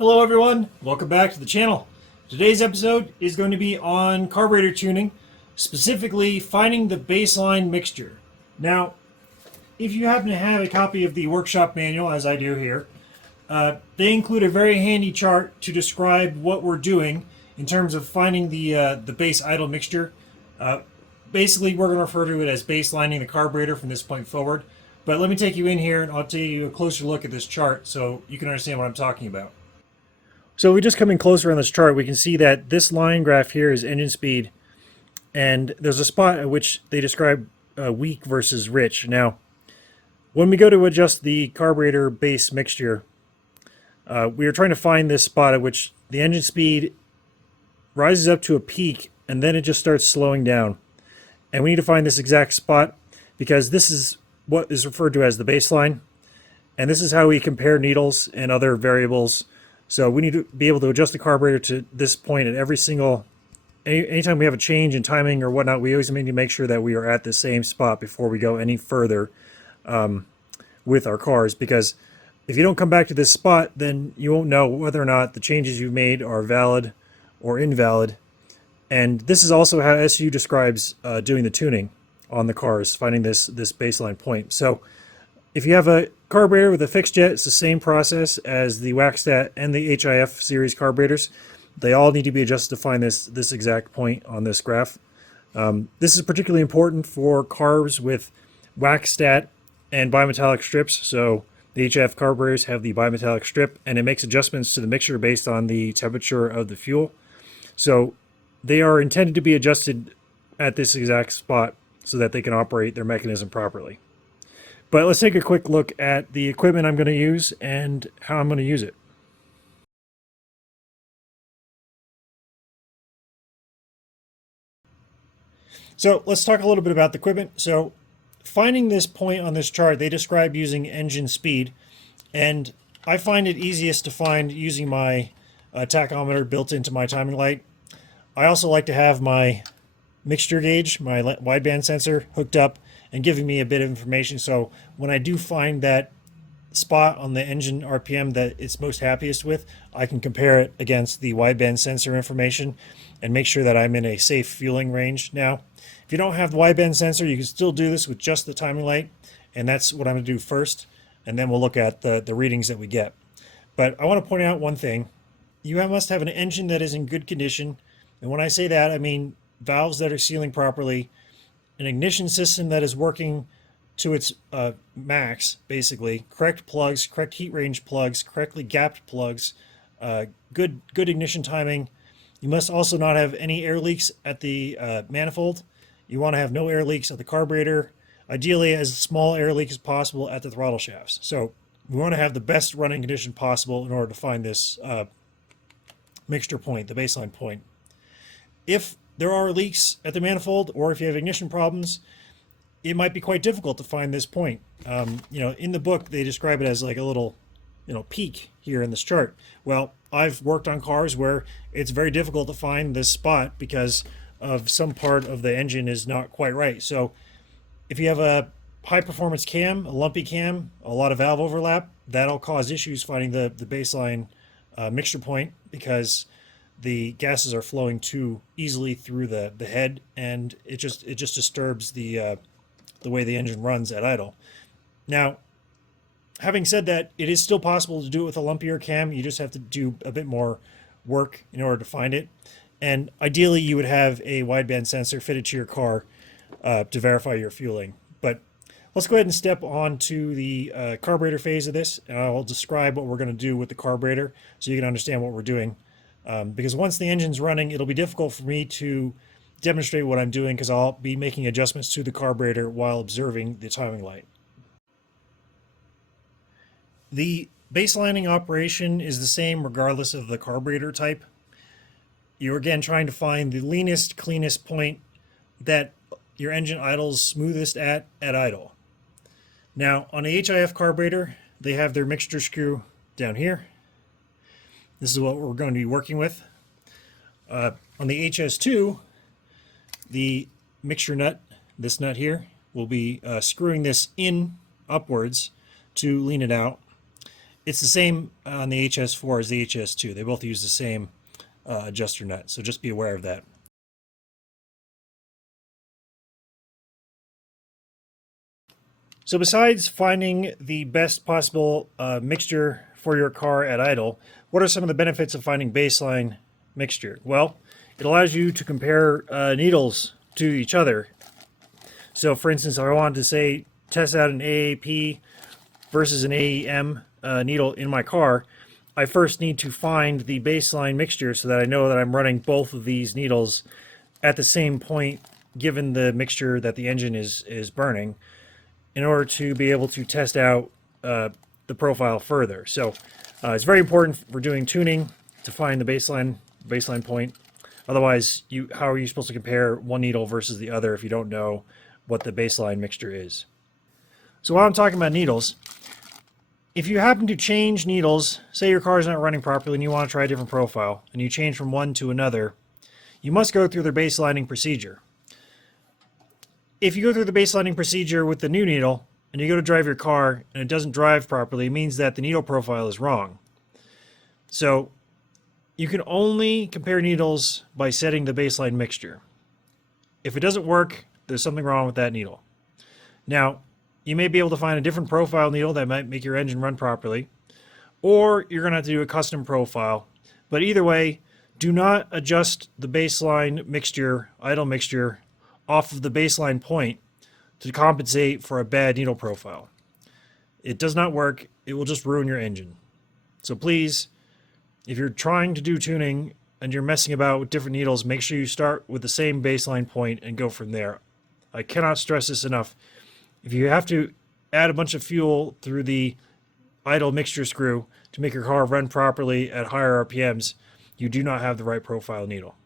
Hello everyone, welcome back to the channel. Today's episode is going to be on carburetor tuning, specifically finding the baseline mixture. Now, if you happen to have a copy of the workshop manual, as I do here, they include a very handy chart to describe what we're doing in terms of finding the base idle mixture. Basically, we're going to refer to it as baselining the carburetor from this point forward. But let me take you in here and I'll take you a closer look at this chart so you can understand what I'm talking about. So if we just come in closer on this chart, we can see that this line graph here is engine speed, and there's a spot at which they describe weak versus rich. Now, when we go to adjust the carburetor base mixture, we are trying to find this spot at which the engine speed rises up to a peak and then it just starts slowing down. And we need to find this exact spot because this is what is referred to as the baseline. And this is how we compare needles and other variables. So we need to be able to adjust the carburetor to this point at every single, anytime we have a change in timing or whatnot, we always need to make sure that we are at the same spot before we go any further with our cars. Because if you don't come back to this spot, then you won't know whether or not the changes you've made are valid or invalid. And this is also how SU describes doing the tuning on the cars, finding this baseline point. So if you have a carburetor with a fixed jet, it's the same process as the Waxstat and the HIF series carburetors. They all need to be adjusted to find this exact point on this graph. This is particularly important for carbs with Waxstat and bimetallic strips. So the HIF carburetors have the bimetallic strip, and it makes adjustments to the mixture based on the temperature of the fuel. So they are intended to be adjusted at this exact spot so that they can operate their mechanism properly. But let's take a quick look at the equipment I'm going to use and how I'm going to use it. So let's talk a little bit about the equipment. So finding this point on this chart, they describe using engine speed. And I find it easiest to find using my tachometer built into my timing light. I also like to have my mixture gauge, my wideband sensor, hooked up and giving me a bit of information. So when I do find that spot on the engine RPM that it's most happiest with, I can compare it against the wideband sensor information and make sure that I'm in a safe fueling range. Now, if you don't have the wideband sensor, you can still do this with just the timing light, and that's what I'm going to do first, and then we'll look at the readings that we get. But I want to point out one thing. You must have an engine that is in good condition, and when I say that, I mean valves that are sealing properly, an ignition system that is working to its max, basically, correct plugs, correct heat range plugs, correctly gapped plugs, good ignition timing. You must also not have any air leaks at the manifold. You want to have no air leaks at the carburetor, ideally as small air leak as possible at the throttle shafts. So we want to have the best running condition possible in order to find this mixture point, the baseline point. If there are leaks at the manifold, or if you have ignition problems, it might be quite difficult to find this point. In the book, they describe it as like a little, peak here in this chart. Well, I've worked on cars where it's very difficult to find this spot because of some part of the engine is not quite right. So if you have a high performance cam, a lumpy cam, a lot of valve overlap, that'll cause issues finding the baseline mixture point because the gases are flowing too easily through the head, and it just disturbs the way the engine runs at idle. Now, having said that, it is still possible to do it with a lumpier cam. You just have to do a bit more work in order to find it. And ideally, you would have a wideband sensor fitted to your car to verify your fueling. But let's go ahead and step on to the carburetor phase of this, and I'll describe what we're going to do with the carburetor so you can understand what we're doing. Because once the engine's running, it'll be difficult for me to demonstrate what I'm doing because I'll be making adjustments to the carburetor while observing the timing light. The baselining operation is the same regardless of the carburetor type. You're again trying to find the leanest, cleanest point that your engine idles smoothest at idle. Now, on a HIF carburetor, they have their mixture screw down here. This is what we're going to be working with. On the HS2, the mixture nut, this nut here, will be screwing this in upwards to lean it out. It's the same on the HS4 as the HS2. They both use the same adjuster nut, so just be aware of that. So besides finding the best possible mixture for your car at idle, what are some of the benefits of finding baseline mixture? Well, it allows you to compare needles to each other. So for instance, if I wanted to say test out an AAP versus an AEM needle in my car, I first need to find the baseline mixture so that I know that I'm running both of these needles at the same point given the mixture that the engine is burning, in order to be able to test out the profile further. So it's very important for doing tuning to find the baseline point. Otherwise, how are you supposed to compare one needle versus the other if you don't know what the baseline mixture is? So while I'm talking about needles, if you happen to change needles, say your car is not running properly and you want to try a different profile, and you change from one to another, you must go through their baselining procedure. If you go through the baselining procedure with the new needle, and you go to drive your car, and it doesn't drive properly, it means that the needle profile is wrong. So you can only compare needles by setting the baseline mixture. If it doesn't work, there's something wrong with that needle. Now, you may be able to find a different profile needle that might make your engine run properly, or you're going to have to do a custom profile. But either way, do not adjust the baseline mixture, idle mixture, off of the baseline point to compensate for a bad needle profile. It does not work. It will just ruin your engine. So please, if you're trying to do tuning and you're messing about with different needles, make sure you start with the same baseline point and go from there. I cannot stress this enough. If you have to add a bunch of fuel through the idle mixture screw to make your car run properly at higher RPMs, you do not have the right profile needle.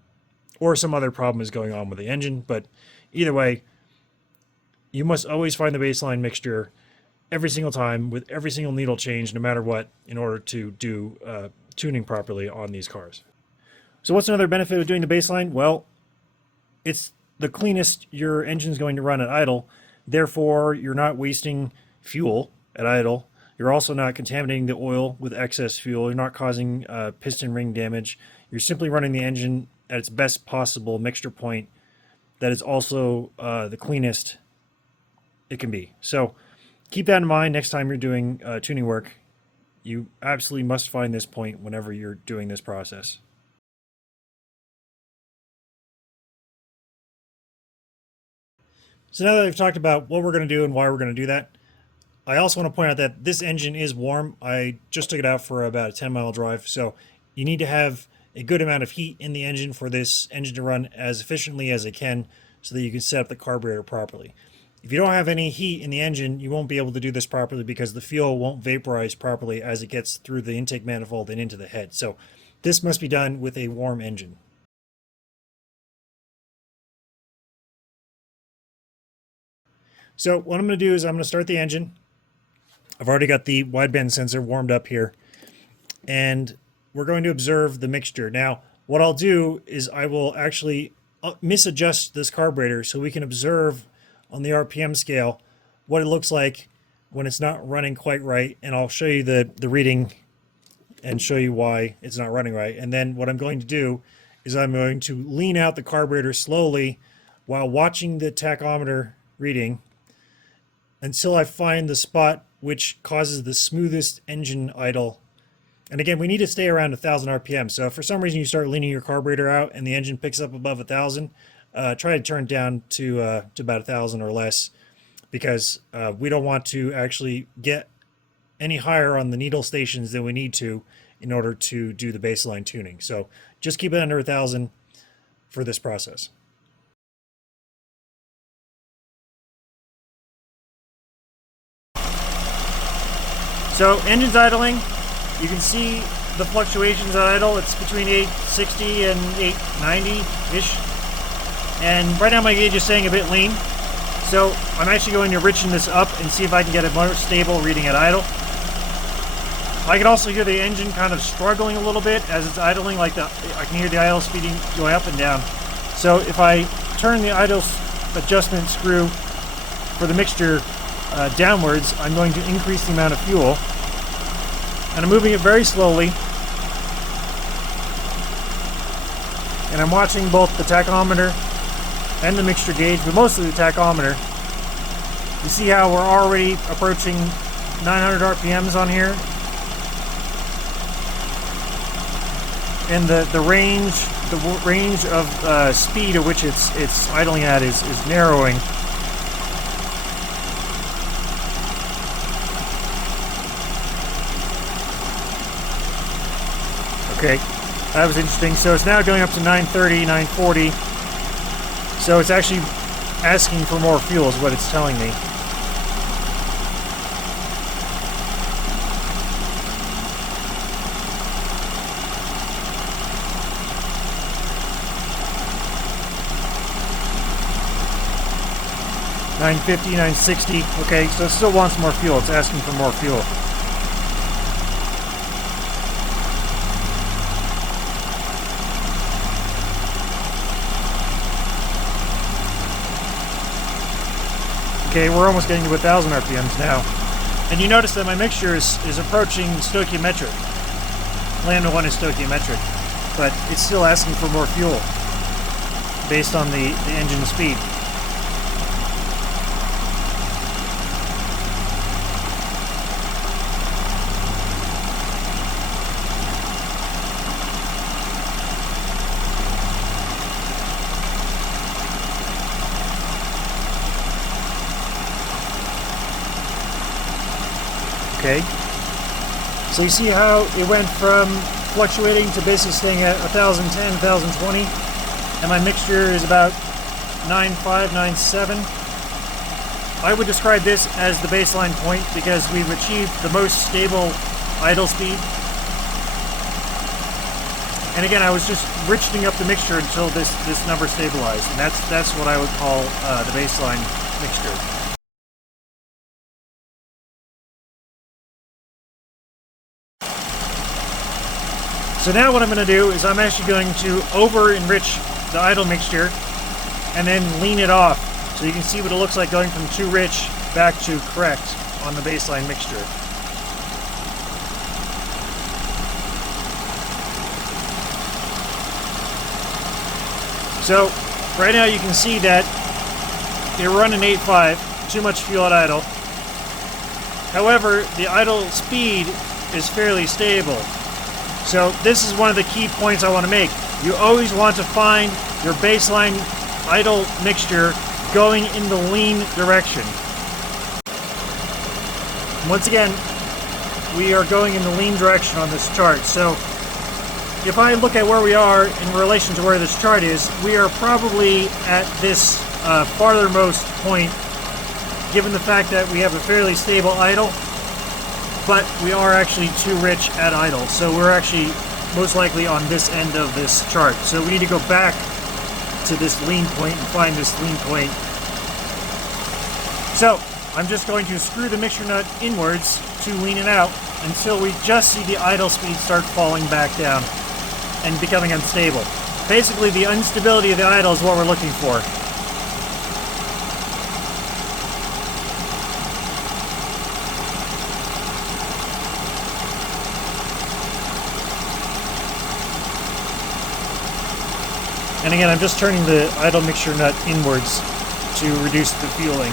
Or some other problem is going on with the engine, but either way, you must always find the baseline mixture every single time with every single needle change, no matter what, in order to do tuning properly on these cars. So what's another benefit of doing the baseline? Well, it's the cleanest your engine's going to run at idle. Therefore, you're not wasting fuel at idle. You're also not contaminating the oil with excess fuel. You're not causing piston ring damage. You're simply running the engine at its best possible mixture point that is also the cleanest it can be. So keep that in mind next time you're doing tuning work. You absolutely must find this point whenever you're doing this process. So now that I've talked about what we're going to do and why we're going to do that, I also want to point out that this engine is warm. I just took it out for about a 10-mile drive, so you need to have a good amount of heat in the engine for this engine to run as efficiently as it can so that you can set up the carburetor properly. If you don't have any heat in the engine, you won't be able to do this properly because the fuel won't vaporize properly as it gets through the intake manifold and into the head. So this must be done with a warm engine. So what I'm going to do is I'm going to start the engine. I've already got the wideband sensor warmed up here, and we're going to observe the mixture. Now, what I'll do is I will actually misadjust this carburetor so we can observe on the RPM scale what it looks like when it's not running quite right, and I'll show you the reading and show you why it's not running right. And then what I'm going to do is I'm going to lean out the carburetor slowly while watching the tachometer reading until I find the spot which causes the smoothest engine idle. And again, we need to stay around 1,000 RPM. So if for some reason you start leaning your carburetor out and the engine picks up above 1,000, try to turn it down to about 1,000 or less, because we don't want to actually get any higher on the needle stations than we need to in order to do the baseline tuning. So just keep it under 1,000 for this process. So engine's idling. You can see the fluctuations at idle. It's between 860 and 890-ish. And right now my gauge is saying a bit lean. So I'm actually going to richen this up and see if I can get a more stable reading at idle. I can also hear the engine kind of struggling a little bit as it's idling. I can hear the idle speeding going up and down. So if I turn the idle adjustment screw for the mixture downwards, I'm going to increase the amount of fuel. And I'm moving it very slowly. And I'm watching both the tachometer and the mixture gauge, but mostly the tachometer. You see how we're already approaching 900 RPMs on here? And the range of speed at which it's idling at is narrowing. Okay, that was interesting. So it's now going up to 930, 940. So it's actually asking for more fuel is what it's telling me. $950, $960. Okay, so it still wants more fuel. It's asking for more fuel. Okay, we're almost getting to 1,000 RPMs now. And you notice that my mixture is approaching stoichiometric. Lambda 1 is stoichiometric, but it's still asking for more fuel based on the engine speed. Okay, so you see how it went from fluctuating to basically staying at 1,010, 1,020, and my mixture is about 9.5, 9.7. I would describe this as the baseline point because we've achieved the most stable idle speed. And again, I was just richening up the mixture until this number stabilized, and that's what I would call the baseline mixture. So now what I'm going to do is I'm actually going to over-enrich the idle mixture and then lean it off so you can see what it looks like going from too rich back to correct on the baseline mixture. So right now you can see that you're running 8.5, too much fuel at idle. However, the idle speed is fairly stable. So this is one of the key points I want to make. You always want to find your baseline idle mixture going in the lean direction. Once again, we are going in the lean direction on this chart. So if I look at where we are in relation to where this chart is, we are probably at this farthermost point, given the fact that we have a fairly stable idle. But we are actually too rich at idle, so we're actually most likely on this end of this chart. So we need to go back to this lean point and find this lean point. So I'm just going to screw the mixture nut inwards to lean it out until we just see the idle speed start falling back down and becoming unstable. Basically, the instability of the idle is what we're looking for. And again, I'm just turning the idle mixture nut inwards to reduce the fueling.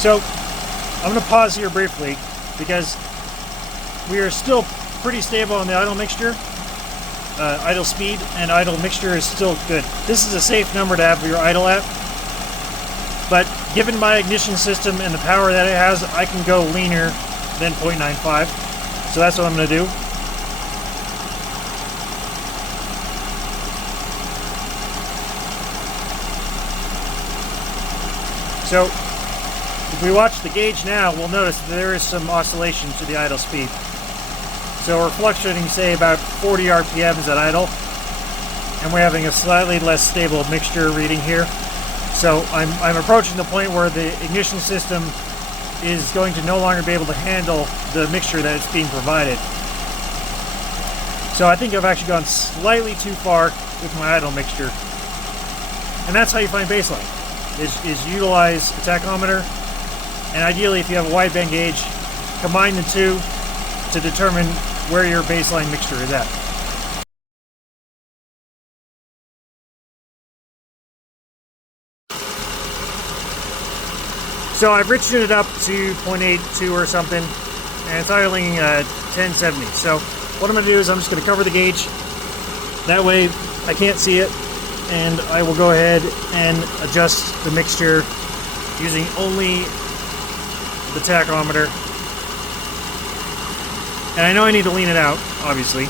So, I'm going to pause here briefly because we are still pretty stable on the idle mixture. Idle speed and idle mixture is still good. This is a safe number to have for your idle at. But given my ignition system and the power that it has, I can go leaner than 0.95. So that's what I'm going to do. So if we watch the gauge now, we'll notice that there is some oscillation to the idle speed. So we're fluctuating, say, about 40 RPMs at idle. And we're having a slightly less stable mixture reading here. So I'm approaching the point where the ignition system is going to no longer be able to handle the mixture that is being provided. So I think I've actually gone slightly too far with my idle mixture. And that's how you find baseline, is utilize a tachometer, and ideally if you have a wideband gauge, combine the two to determine where your baseline mixture is at. So I've richened it up to 0.82 or something, and it's idling 1070. So what I'm going to do is I'm just going to cover the gauge. That way I can't see it, and I will go ahead and adjust the mixture using only the tachometer. And I know I need to lean it out, obviously.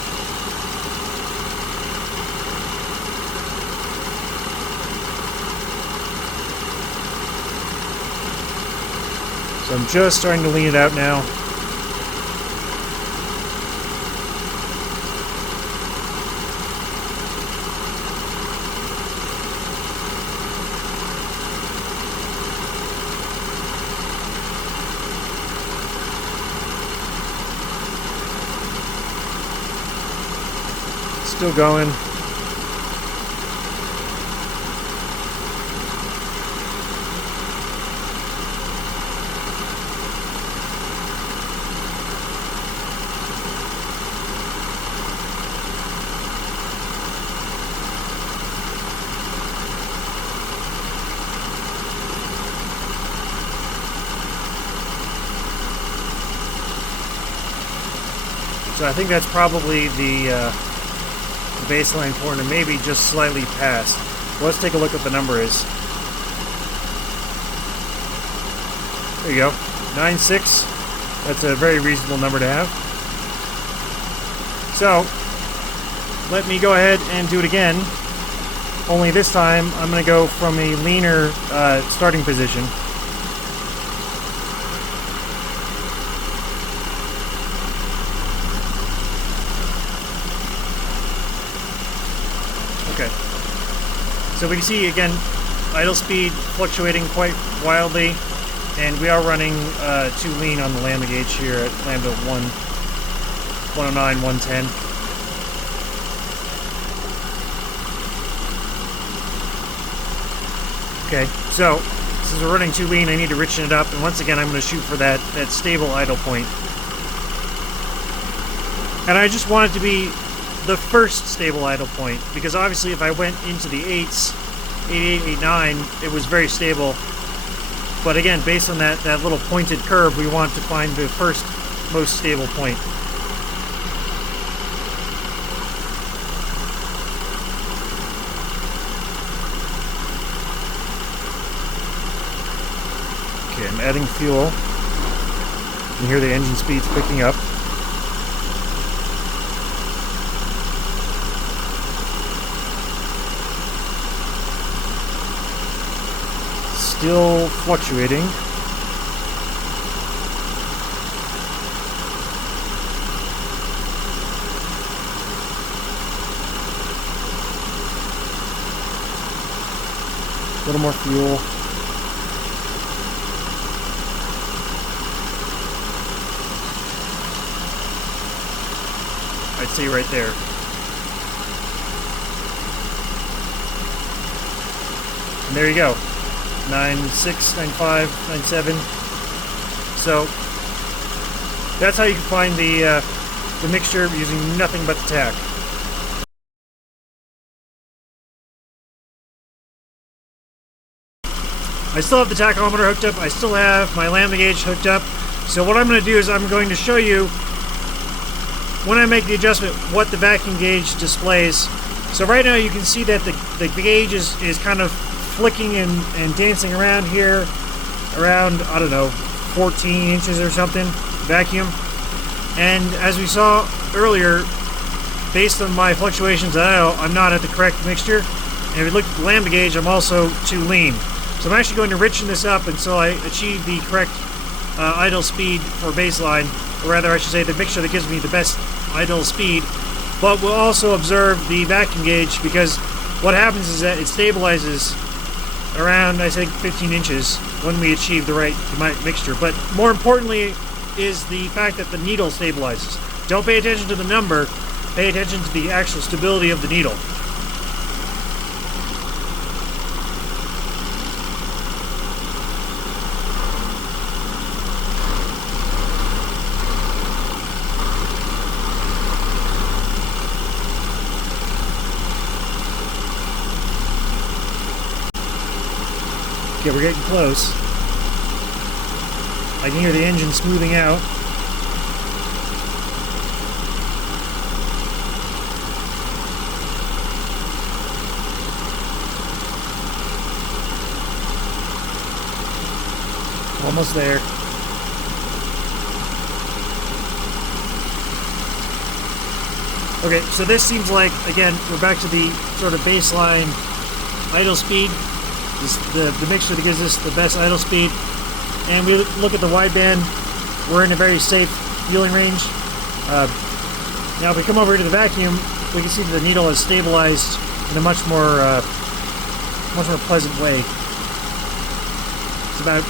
So I'm just starting to lean it out now. Still going. So I think that's probably the baseline point, and maybe just slightly past. Well, let's take a look at what the number is. There you go, 9.6. That's a very reasonable number to have. So let me go ahead and do it again. Only this time I'm going to go from a leaner starting position. Okay, so we can see again idle speed fluctuating quite wildly, and we are running too lean on the lambda gauge here at lambda 109, 110. Okay, so since we're running too lean, I need to richen it up, and once again I'm going to shoot for that stable idle point. And I just want it to be the first stable idle point, because obviously if I went into the 8s, 88, 89, it was very stable. But again, based on that little pointed curve, we want to find the first most stable point. Okay, I'm adding fuel. You can hear the engine speeds picking up. Still fluctuating. A little more fuel. I'd say right there. And there you go. 9.6, 9.5, 9.7. So that's how you can find the mixture using nothing but the tach. I still have the tachometer hooked up. I still have my lambda gauge hooked up. So what I'm going to do is I'm going to show you when I make the adjustment what the vacuum gauge displays. So right now you can see that the gauge is kind of flicking and dancing around here, around, I don't know, 14 inches or something, vacuum. And as we saw earlier, based on my fluctuations, I'm not at the correct mixture. And if you look at the lambda gauge, I'm also too lean. So I'm actually going to richen this up until I achieve the correct idle speed for baseline, or rather I should say the mixture that gives me the best idle speed. But we'll also observe the vacuum gauge, because what happens is that it stabilizes around, I think, 15 inches when we achieve the right mixture. But more importantly is the fact that the needle stabilizes. Don't pay attention to the number. pay attention to the actual stability of the needle. Okay, we're getting close. I can hear the engine smoothing out. Almost there. Okay, so this seems like, again, we're back to the sort of baseline idle speed. The mixture that gives us the best idle speed. And we look at the wideband, we're in a very safe fueling range. Now if we come over to the vacuum, we can see that the needle is stabilized in a much more pleasant way.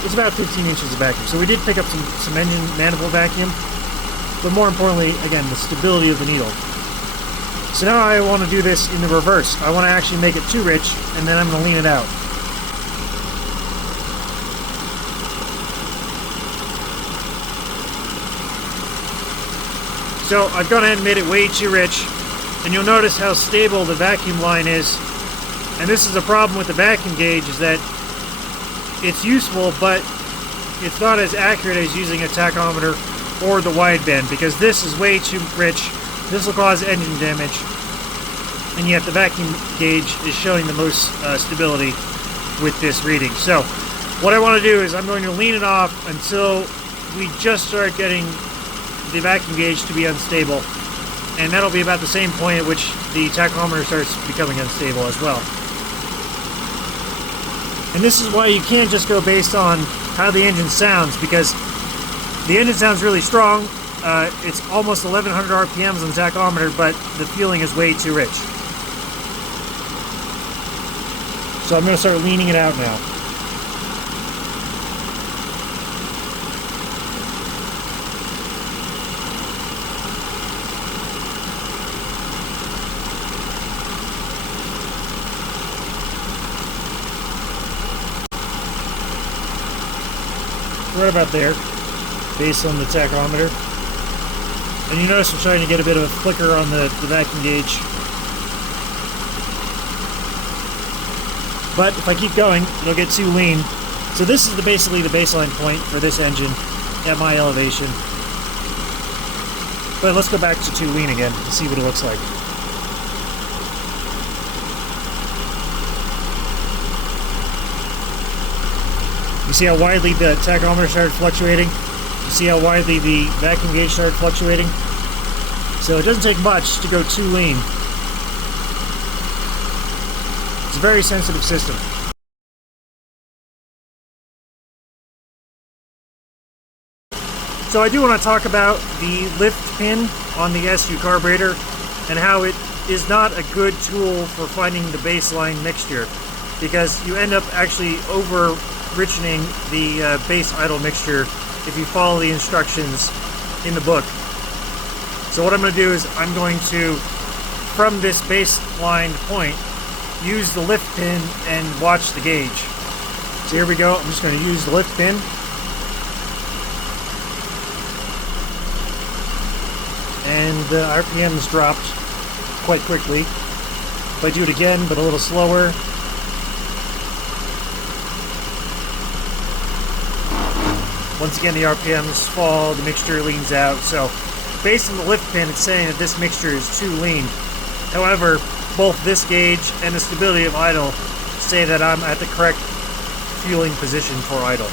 It's about 15 inches of vacuum. So we did pick up some engine manifold vacuum, but more importantly, again, the stability of the needle. So now I want to do this in the reverse. I want to actually make it too rich, and then I'm going to lean it out. So I've gone ahead and made it way too rich, and you'll notice how stable the vacuum line is. And this is a problem with the vacuum gauge, is that it's useful, but it's not as accurate as using a tachometer or the wideband, because this is way too rich. This will cause engine damage, and yet the vacuum gauge is showing the most stability with this reading. So what I want to do is I'm going to lean it off until we just start getting the vacuum gauge to be unstable, and that'll be about the same point at which the tachometer starts becoming unstable as well. And this is why you can't just go based on how the engine sounds, because the engine sounds really strong. It's almost 1100 RPMs on the tachometer, but the fueling is way too rich. So I'm going to start leaning it out now. Right about there, based on the tachometer. And you notice I'm trying to get a bit of a flicker on the vacuum gauge. But if I keep going, it'll get too lean. So this is basically the baseline point for this engine at my elevation. But let's go back to too lean again to see what it looks like. You see how widely the tachometer started fluctuating? You see how widely the vacuum gauge started fluctuating? So it doesn't take much to go too lean. It's a very sensitive system. So I do want to talk about the lift pin on the SU carburetor and how it is not a good tool for finding the baseline mixture, because you end up actually over-richening the base idle mixture if you follow the instructions in the book. So what I'm going to do is I'm going to, from this baseline point, use the lift pin and watch the gauge. So here we go. I'm just going to use the lift pin. And the RPMs dropped quite quickly. If I do it again, but a little slower, once again the RPMs fall, the mixture leans out. So based on the lift pin, it's saying that this mixture is too lean. However, both this gauge and the stability of idle say that I'm at the correct fueling position for idle.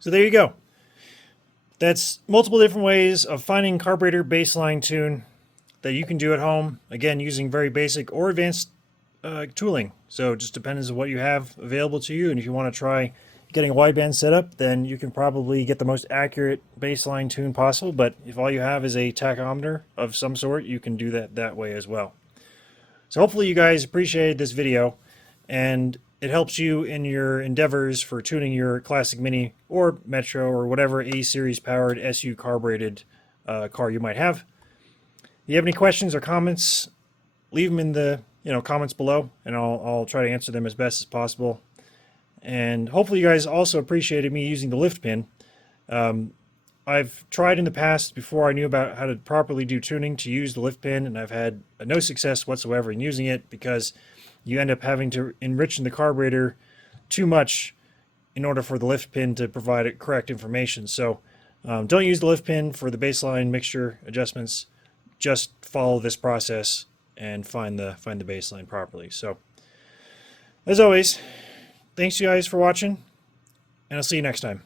So there you go. That's multiple different ways of finding carburetor baseline tune that you can do at home, again using very basic or advanced tooling. So it just depends on what you have available to you, and if you want to try getting a wideband setup, then you can probably get the most accurate baseline tune possible. But if all you have is a tachometer of some sort, you can do that way as well. So hopefully you guys appreciated this video, and it helps you in your endeavors for tuning your Classic Mini or Metro or whatever A-Series powered SU carbureted car you might have. If you have any questions or comments, leave them in the comments below, and I'll try to answer them as best as possible. And hopefully you guys also appreciated me using the lift pin. I've tried in the past, before I knew about how to properly do tuning, to use the lift pin, and I've had no success whatsoever in using it because you end up having to enrich the carburetor too much in order for the lift pin to provide correct information. So don't use the lift pin for the baseline mixture adjustments. Just follow this process and find the baseline properly. So as always, thanks you guys for watching, and I'll see you next time.